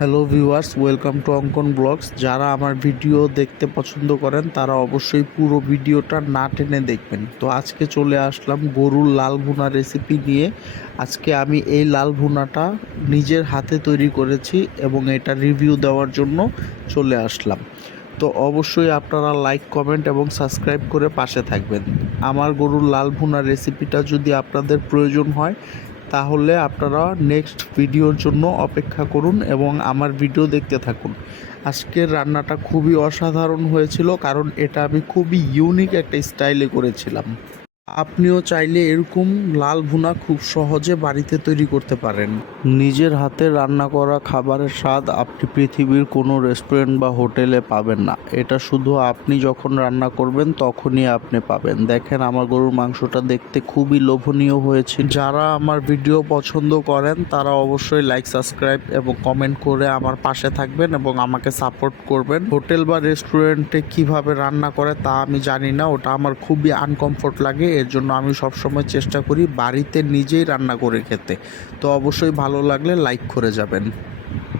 Hello viewers, welcome to অঙ্কন blogs. যারা আমার ভিডিও দেখতে পছন্দ করেন তারা অবশ্যই পুরো ভিডিওটা না টেনে দেখবেন। তো আজকে চলে আসলাম গরুর লাল ভুনা রেসিপি নিয়ে। আজকে আমি এই লাল ভুনাটা নিজের হাতে তৈরি করেছি এবং এটা রিভিউ দেওয়ার জন্য চলে আসলাম। তো অবশ্যই আপনারা লাইক, কমেন্ট এবং সাবস্ক্রাইব করে পাশে থাকবেন। আমার গরুর লাল ভুনা রেসিপিটা যদি আপনাদের প্রয়োজন হয় তাহলে আপনারা নেক্সট ভিডিওর জন্য অপেক্ষা করুন এবং আমার ভিডিও দেখতে থাকুন। আজকের রান্নাটা খুবই অসাধারণ হয়েছিল, কারণ এটা আমি খুবই ইউনিক একটা স্টাইলে করেছিলাম। আপনিও চাইলে এরকম লাল ভুনা খুব সহজে বাড়িতে তৈরি করতে পারেন। নিজের হাতে রান্না করা খাবারের স্বাদ আপনি পৃথিবীর কোনো রেস্টুরেন্ট বা হোটেলে পাবেন না। এটা শুধু আপনি যখন রান্না করবেন তখনই আপনি পাবেন। দেখেন, আমার গরুর মাংসটা দেখতে খুবই লোভনীয় হয়েছে। যারা আমার ভিডিও পছন্দ করেন তারা অবশ্যই লাইক, সাবস্ক্রাইব এবং কমেন্ট করে আমার পাশে থাকবেন এবং আমাকে সাপোর্ট করবেন। হোটেল বা রেস্টুরেন্টে কিভাবে রান্না করে তা আমি জানি না, ওটা আমার খুবই আনকমফোর্ট লাগে। এর জন্য আমি সবসময় চেষ্টা করি বাড়িতে নিজেই রান্না করে খেতে। তো অবশ্যই ভালো লাগলে লাইক করে যাবেন।